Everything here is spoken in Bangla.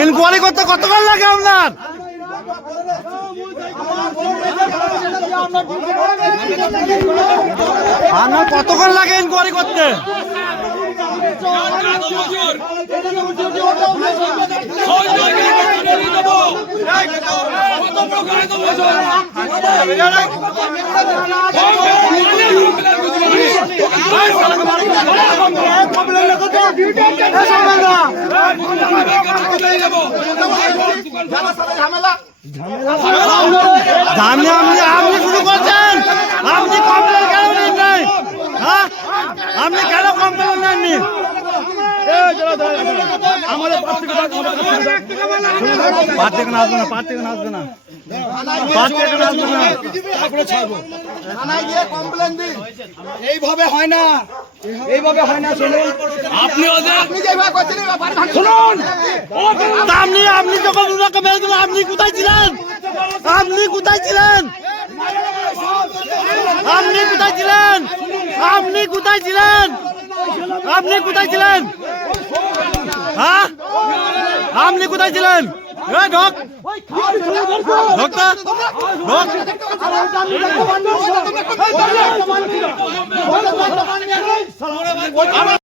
ইনকোয়ারি করতে কতক্ষণ লাগে আপনার? আপনার কতক্ষণ লাগে ইনকোয়ারি করতে? আপনি শুরু করছেন, আপনি কমপ্লেন কেন নেন নাই? হ্যাঁ, আপনি কেন কমপ্লেন নেননি? এইভাবে হয় না, এইভাবে হয় না। শুনুন, আপনি আপনি যখন ওনাকে মেরে দিলেন, আপনি কোথায় ছিলেন? আপনি কোথায় ছিলেন? আপনি কোথায় ছিলেন? আপনি কোথায় ছিলেন? আপনি কোথায় ছিলেন? হ্যাঁ, আপনি কোথায় ছিলেন? ঢোক ঢোক ঢোক